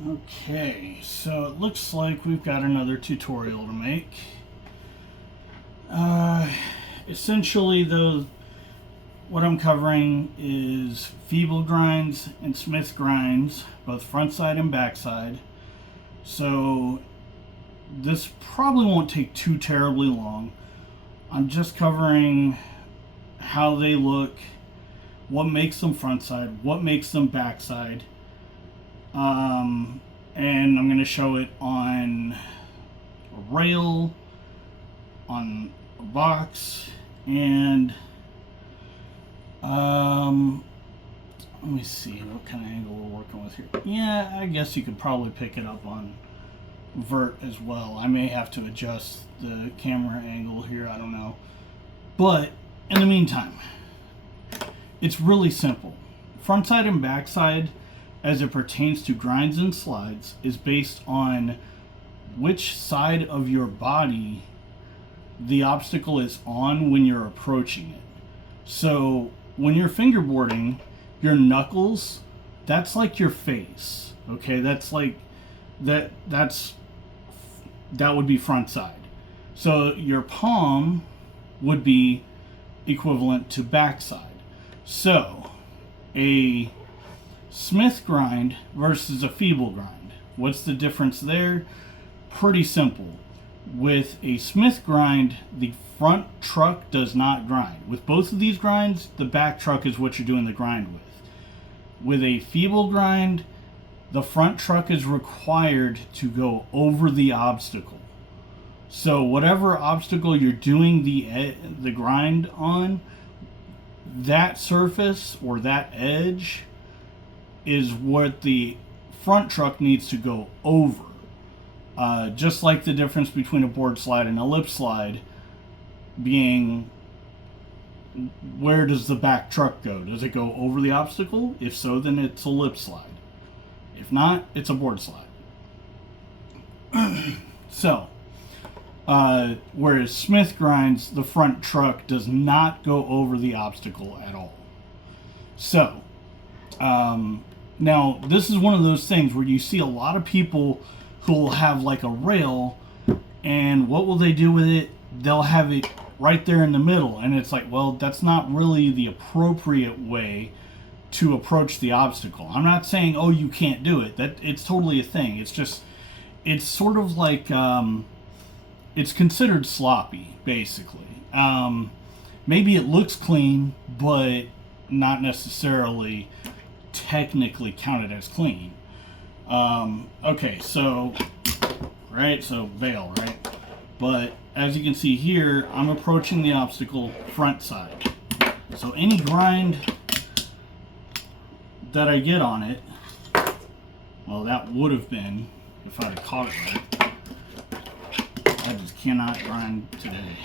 Okay, so it looks like we've got another tutorial to make. Essentially, though, what I'm covering is Feeble grinds and Smith grinds, both front side and back side. So this probably won't take too terribly long. I'm just covering how they look, what makes them front side, what makes them back side. And I'm going to show it on a rail, on a box, and let me see what kind of angle we're working with here. Yeah, I guess you could probably pick it up on vert as well. I may have to adjust the camera angle here, I don't know. But in the meantime, it's really simple. Front side and back side, as it pertains to grinds and slides, is based on which side of your body the obstacle is on when you're approaching it. So when you're fingerboarding, your knuckles, that's like your face. Okay, that's like that would be front side. So your palm would be equivalent to back side. So a Smith grind versus a Feeble grind. What's the difference there? Pretty simple. With a Smith grind, the front truck does not grind. With both of these grinds, the back truck is what you're doing the grind with. With a Feeble grind, the front truck is required to go over the obstacle. So whatever obstacle you're doing the grind on, that surface or that edge is what the front truck needs to go over. Just like the difference between a board slide and a lip slide being, where does the back truck go? Does it go over the obstacle? If so, then it's a lip slide. If not, it's a board slide. So, whereas Smith grinds, the front truck does not go over the obstacle at all. So, now this is one of those things where you see a lot of people who will have like a rail, and what will they do with it? They'll have it right there in the middle, and it's like, well, that's not really the appropriate way to approach the obstacle. I'm not saying, oh, you can't do it. That it's totally a thing. It's just, it's sort of like, it's considered sloppy, basically. Maybe it looks clean, but not necessarily technically counted as clean. Okay, so, right, so veil, right? But as you can see here, I'm approaching the obstacle front side. So any grind that I get on it, well, that would have been if I'd have caught it right. I just cannot grind today.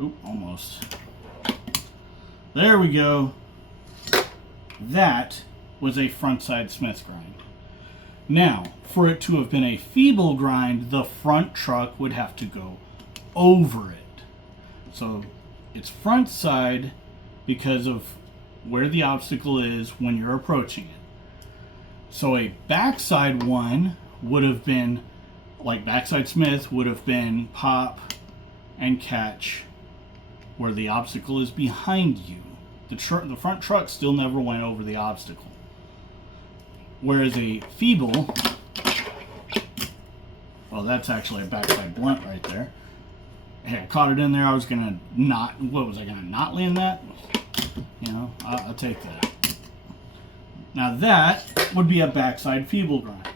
Oop, almost. There we go. That was a front side Smith grind. Now, for it to have been a Feeble grind, the front truck would have to go over it. So it's front side because of where the obstacle is when you're approaching it. So a backside one would have been, like backside Smith, would have been pop and catch where the obstacle is behind you. The front truck still never went over the obstacle. Whereas a Feeble, well, that's actually a backside blunt right there. Hey, I caught it in there. I was gonna not, what was I gonna not land that? You know, I'll take that. Now that would be a backside Feeble grind.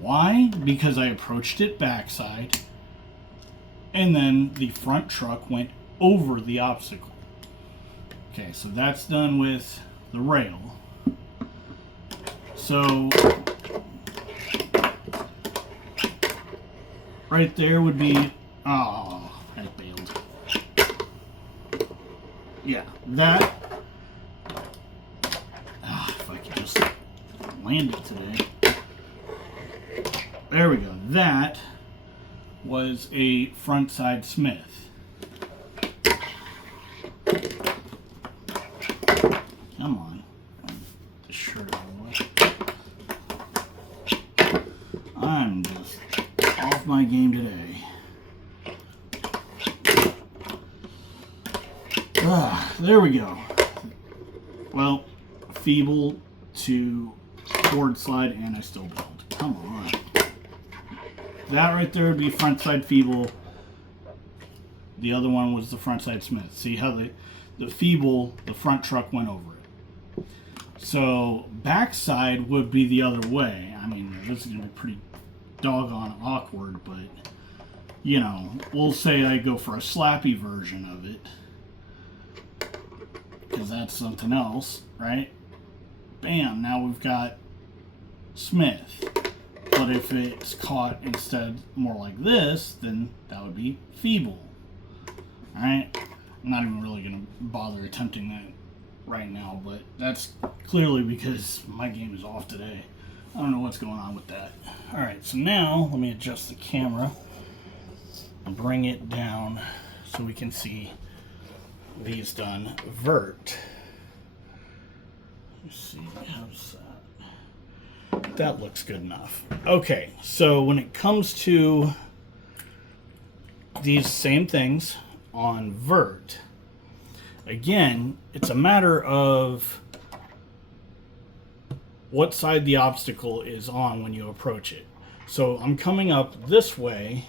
Why? Because I approached it backside, and then the front truck went over the obstacle. Okay, so that's done with the rail. So right there would be, oh, I bailed. Yeah, that, if I could just land it today. There we go. That was a front side Smith. Come on. The shirt out of the way. I'm just off my game today. There we go. Well, Feeble to forward slide, and I still build. Come on. That right there would be front side Feeble. The other one was the front side Smith. See how the Feeble, the front truck went over it. So backside would be the other way. I mean, this is going to be pretty doggone awkward, but, you know, we'll say I go for a slappy version of it, because that's something else, right? Bam, now we've got Smith. But if it's caught instead more like this, then that would be Feeble. Alright? I'm not even really going to bother attempting that right now, but that's clearly because my game is off today. I don't know what's going on with that. Alright, so now let me adjust the camera and bring it down so we can see these done vert. Let's see, how's that? That looks good enough. Okay, so when it comes to these same things on vert, again, it's a matter of what side the obstacle is on when you approach it. So I'm coming up this way,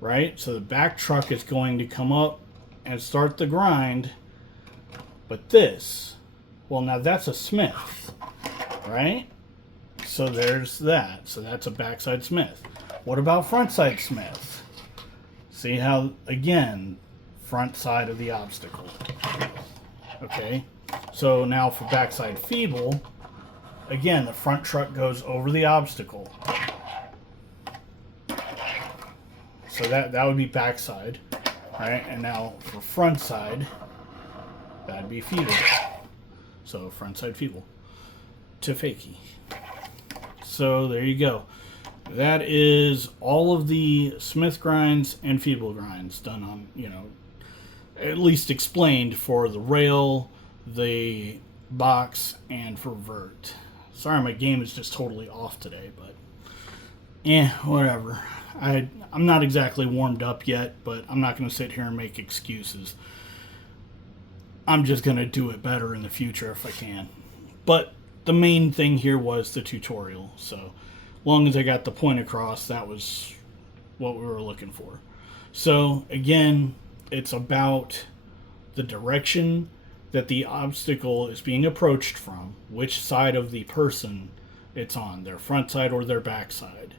right? So the back truck is going to come up and start the grind, but this, well, now that's a Smith, right? So there's that. So that's a backside Smith. What about frontside Smith? See how, again, front side of the obstacle. Okay, so now for backside Feeble, again, the front truck goes over the obstacle. So that would be backside, right? And now for front side, that'd be Feeble. So frontside Feeble to fakie. So there you go. That is all of the Smith grinds and Feeble grinds done on, you know, at least explained for the rail, the box, and for vert. Sorry, my game is just totally off today, but whatever. I'm not exactly warmed up yet, but I'm not going to sit here and make excuses. I'm just going to do it better in the future if I can. But the main thing here was the tutorial, so long as I got the point across, that was what we were looking for. So again, it's about the direction that the obstacle is being approached from, which side of the person it's on, their front side or their back side.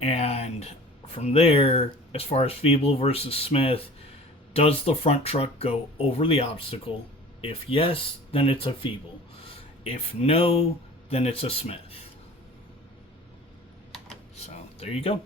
And from there, as far as Feeble versus Smith, does the front truck go over the obstacle? If yes, then it's a Feeble. If no, then it's a Smith. So there you go.